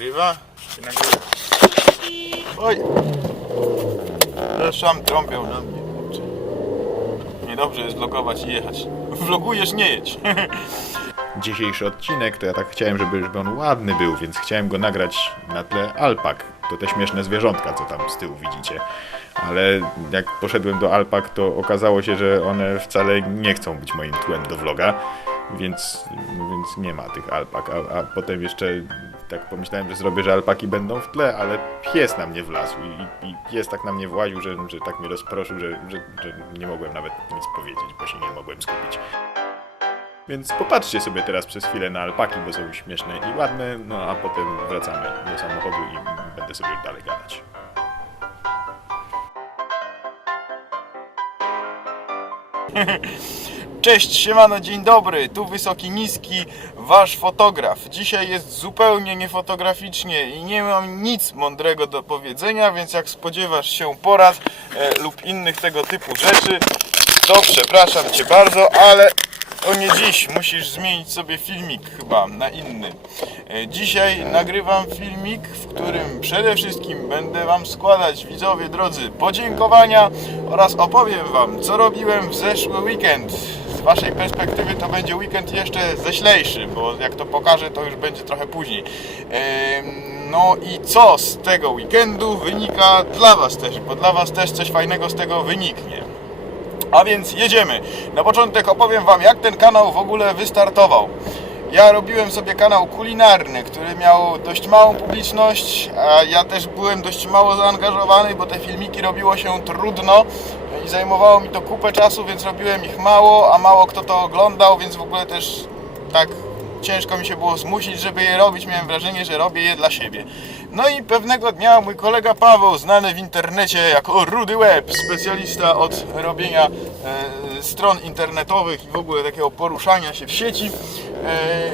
Się nagrywa. Oj! Zresztą trąbią na mnie. Niedobrze jest vlogować i jechać. Vlogujesz, nie jedź. Dzisiejszy odcinek to ja tak chciałem, żeby, żeby on ładny był, więc chciałem go nagrać na tle alpak. To te śmieszne zwierzątka, co tam z tyłu widzicie. Ale jak poszedłem do alpak, to okazało się, że one wcale nie chcą być moim tłem do vloga, więc, więc nie ma tych alpak. A, a potem jeszcze tak pomyślałem, że zrobię, że alpaki będą w tle, ale pies na mnie wlazł i, i pies tak na mnie właził, że, że tak mnie rozproszył, że, że, że nie mogłem nawet nic powiedzieć, bo się nie mogłem skupić. Więc popatrzcie sobie teraz przez chwilę na alpaki, bo są śmieszne i ładne, no a potem wracamy do samochodu i będę sobie dalej gadać. Cześć, siemano, dzień dobry, tu Wysoki Niski, wasz fotograf. Dzisiaj jest zupełnie niefotograficznie i nie mam nic mądrego do powiedzenia, więc jak spodziewasz się porad e, lub innych tego typu rzeczy, to przepraszam Cię bardzo, ale to nie dziś, musisz zmienić sobie filmik chyba na inny. E, Dzisiaj nagrywam filmik, w którym przede wszystkim będę Wam składać, widzowie drodzy, podziękowania oraz opowiem Wam, co robiłem w zeszły weekend. Z Waszej perspektywy to będzie weekend jeszcze ześlejszy, bo jak to pokażę, to już będzie trochę później. No i co z tego weekendu wynika dla Was też, bo dla Was też coś fajnego z tego wyniknie. A więc jedziemy. Na początek opowiem Wam, jak ten kanał w ogóle wystartował. Ja robiłem sobie kanał kulinarny, który miał dość małą publiczność, a ja też byłem dość mało zaangażowany, bo te filmiki robiło się trudno zajmowało mi to kupę czasu, więc robiłem ich mało, a mało kto to oglądał, więc w ogóle też tak ciężko mi się było zmusić, żeby je robić. Miałem wrażenie, że robię je dla siebie. No i pewnego dnia mój kolega Paweł, znany w internecie jako Rudy Web, specjalista od robienia e, stron internetowych i w ogóle takiego poruszania się w sieci, e,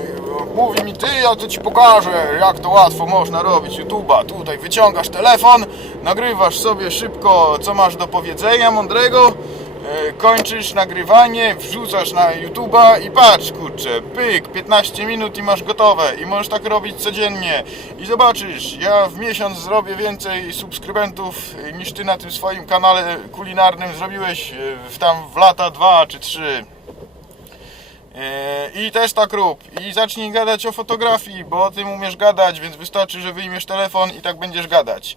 mówi mi, ty, ja to ci pokażę, jak to łatwo można robić YouTube'a. Tutaj wyciągasz telefon, nagrywasz sobie szybko, co masz do powiedzenia mądrego, kończysz nagrywanie, wrzucasz na YouTube'a i patrz, kurczę, pyk, 15 minut i masz gotowe i możesz tak robić codziennie i zobaczysz, ja w miesiąc zrobię więcej subskrybentów e, niż ty na tym swoim kanale kulinarnym zrobiłeś e, w tam w lata 2 czy 3 i też tak rób. I zacznij gadać o fotografii, bo o tym umiesz gadać, więc wystarczy, że wyjmiesz telefon i tak będziesz gadać.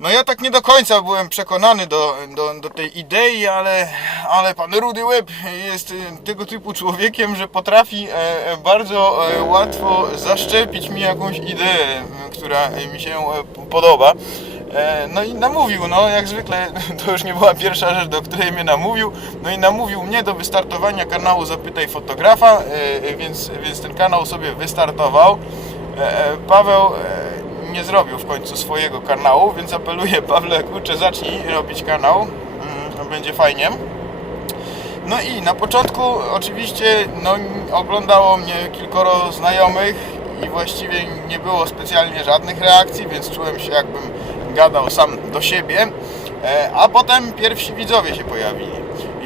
No ja tak nie do końca byłem przekonany do, do, do tej idei, ale, ale pan Rudy Web jest e, tego typu człowiekiem, że potrafi e, e, bardzo e, łatwo zaszczepić mi jakąś ideę, która mi się podoba. No i namówił, no jak zwykle to już nie była pierwsza rzecz, do której mnie namówił. No i namówił mnie do wystartowania kanału Zapytaj Fotografa, więc, więc ten kanał sobie wystartował. Paweł nie zrobił w końcu swojego kanału, więc apeluję Pawle, kurczę, zacznij robić kanał, Mm, będzie fajnie. No i na początku oczywiście no, oglądało mnie kilkoro znajomych i właściwie nie było specjalnie żadnych reakcji, więc czułem się jakbym gadał sam do siebie. E, A potem pierwsi widzowie się pojawili.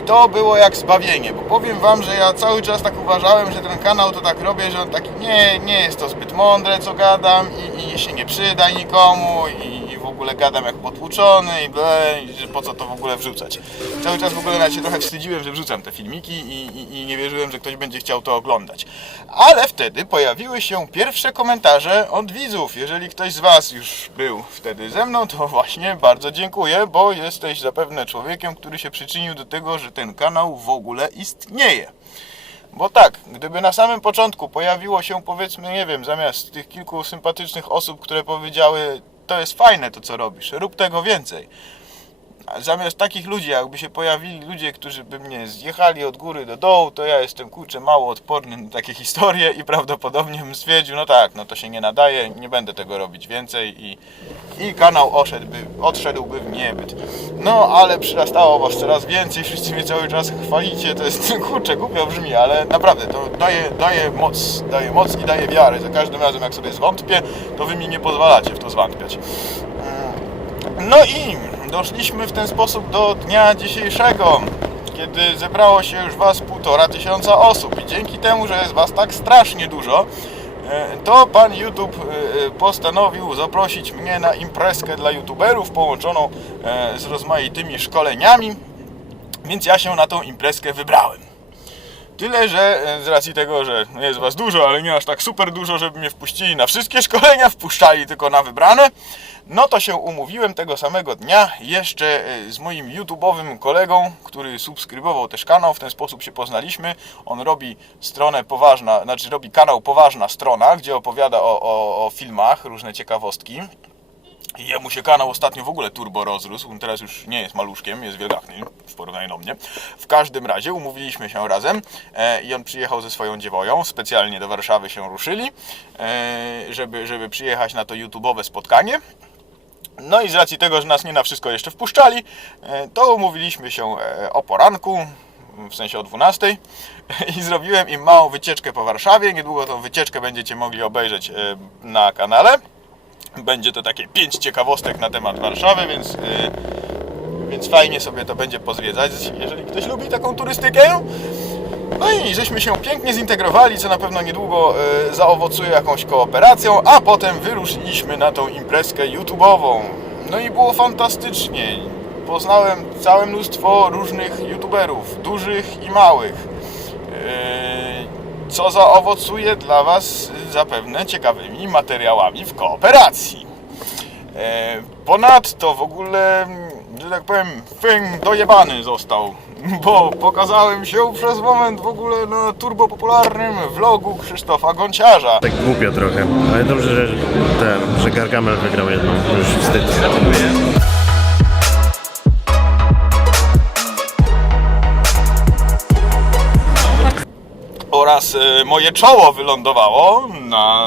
To było jak zbawienie, bo powiem wam, że ja cały czas tak uważałem, że ten kanał to tak robię, że on taki nie, nie jest to zbyt mądre co gadam i, i się nie przyda nikomu i w ogóle gadam jak potłuczony i ble, i że po co to w ogóle wrzucać. Cały czas w ogóle nawet się trochę wstydziłem, że wrzucam te filmiki i, i, i nie wierzyłem, że ktoś będzie chciał to oglądać. Ale wtedy pojawiły się pierwsze komentarze od widzów. Jeżeli ktoś z Was już był wtedy ze mną, to właśnie bardzo dziękuję, bo jesteś zapewne człowiekiem, który się przyczynił do tego, że ten kanał w ogóle istnieje. Bo tak, gdyby na samym początku pojawiło się powiedzmy, nie wiem, zamiast tych kilku sympatycznych osób, które powiedziały to jest fajne to co robisz, rób tego więcej. Zamiast takich ludzi, jakby się pojawili ludzie, którzy by mnie zjechali od góry do dołu, to ja jestem kurczę mało odporny na takie historie i prawdopodobnie bym stwierdził, no tak, no to się nie nadaje, nie będę tego robić więcej i, i kanał odszedłby, odszedłby w niebyt. No ale przyrastało was coraz więcej, wszyscy mnie cały czas chwalicie, to jest kurczę, głupio brzmi, ale naprawdę to daje, daje moc, daje moc i daje wiarę. Za każdym razem jak sobie zwątpię, to wy mi nie pozwalacie w to zwątpiać. No i doszliśmy w ten sposób do dnia dzisiejszego, kiedy zebrało się już Was półtora tysiąca osób i dzięki temu, że jest Was tak strasznie dużo, e, to pan YouTube e, postanowił zaprosić mnie na imprezkę dla YouTuberów połączoną e, z rozmaitymi szkoleniami, więc ja się na tą imprezkę wybrałem. Tyle, że e, z racji tego, że jest was dużo, ale nie aż tak super dużo, żeby mnie wpuścili na wszystkie szkolenia, wpuszczali tylko na wybrane, no to się umówiłem tego samego dnia jeszcze e, z moim YouTube'owym kolegą, który subskrybował też kanał, w ten sposób się poznaliśmy. On robi stronę poważna, znaczy robi kanał Poważna Strona, gdzie opowiada o, o, o filmach, różne ciekawostki. Jemu się kanał ostatnio w ogóle turbo rozrósł, teraz już nie jest maluszkiem, jest wielgachny w porównaniu do mnie. W każdym razie umówiliśmy się razem e, i on przyjechał ze swoją dziewoją, specjalnie do Warszawy się ruszyli, e, żeby, żeby przyjechać na to YouTube'owe spotkanie. No i z racji tego, że nas nie na wszystko jeszcze wpuszczali, e, to umówiliśmy się e, o poranku, w sensie o 12 i zrobiłem im małą wycieczkę po Warszawie. Niedługo tą wycieczkę będziecie mogli obejrzeć e, na kanale. Będzie to takie pięć ciekawostek na temat Warszawy, więc, yy, więc fajnie sobie to będzie pozwiedzać, jeżeli ktoś lubi taką turystykę. No i żeśmy się pięknie zintegrowali, co na pewno niedługo yy, zaowocuje jakąś kooperacją, a potem wyruszyliśmy na tą imprezkę YouTube'ową. No i było fantastycznie. Poznałem całe mnóstwo różnych YouTuberów, dużych i małych. Yy, co zaowocuje dla Was zapewne ciekawymi materiałami w kooperacji. E, Ponadto w ogóle, że tak powiem, film dojebany został, bo pokazałem się przez moment w ogóle na turbopopularnym vlogu Krzysztofa Gonciarza. Tak głupio trochę, ale dobrze, że ten, że Gargamel wygrał jedną, już wstyd. Oraz e, moje czoło wylądowało na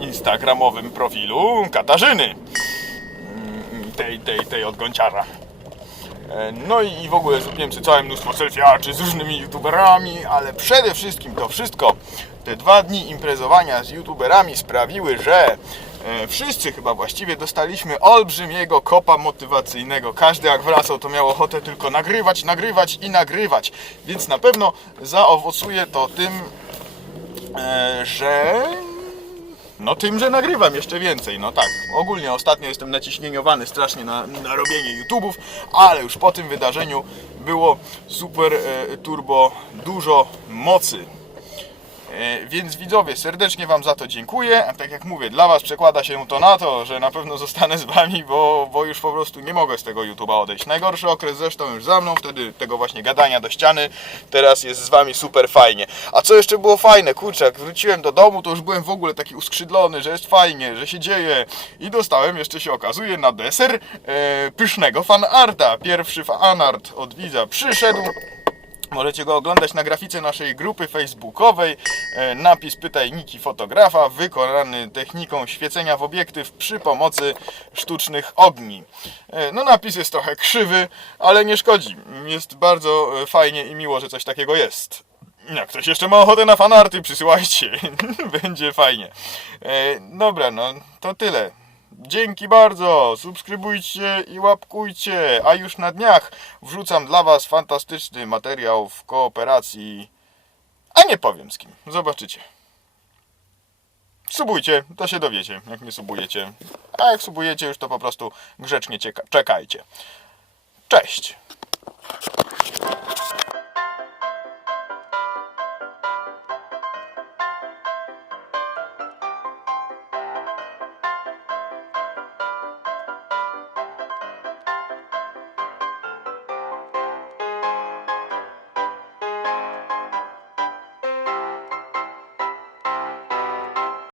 instagramowym profilu Katarzyny, Mm, tej, tej, tej od Gonciarza. E, No i w ogóle zrobiłem sobie całe mnóstwo selfiaczy z różnymi youtuberami, ale przede wszystkim to wszystko, te dwa dni imprezowania z youtuberami sprawiły, że wszyscy chyba właściwie dostaliśmy olbrzymiego kopa motywacyjnego. Każdy jak wracał to miał ochotę tylko nagrywać, nagrywać i nagrywać. Więc na pewno zaowocuje to tym, e, że no tym, że nagrywam jeszcze więcej, no tak. Ogólnie ostatnio jestem naciśnieniowany strasznie na, na robienie YouTube'ów, ale już po tym wydarzeniu było super e, turbo dużo mocy. E, Więc widzowie, serdecznie Wam za to dziękuję. A tak jak mówię, dla Was przekłada się to na to, że na pewno zostanę z Wami, bo, bo już po prostu nie mogę z tego YouTube'a odejść. Najgorszy okres zresztą już za mną, wtedy tego właśnie gadania do ściany. Teraz jest z Wami super fajnie. A co jeszcze było fajne? Kurczę, jak wróciłem do domu, to już byłem w ogóle taki uskrzydlony, że jest fajnie, że się dzieje. I dostałem, jeszcze się okazuje, na deser e, pysznego fanarta. Pierwszy fanart od widza przyszedł. Możecie go oglądać na grafice naszej grupy facebookowej. E, Napis pytajniki fotografa wykonany techniką świecenia w obiektyw przy pomocy sztucznych ogni. E, No napis jest trochę krzywy, ale nie szkodzi. Jest bardzo e, fajnie i miło, że coś takiego jest. Jak ktoś jeszcze ma ochotę na fanarty, przysyłajcie. Będzie fajnie. Dobra, no to tyle. Dzięki bardzo, subskrybujcie i łapkujcie, a już na dniach wrzucam dla Was fantastyczny materiał w kooperacji, a nie powiem z kim, zobaczycie. Subujcie, to się dowiecie, jak nie subujecie, a jak subujecie już to po prostu grzecznie czekajcie. Cześć!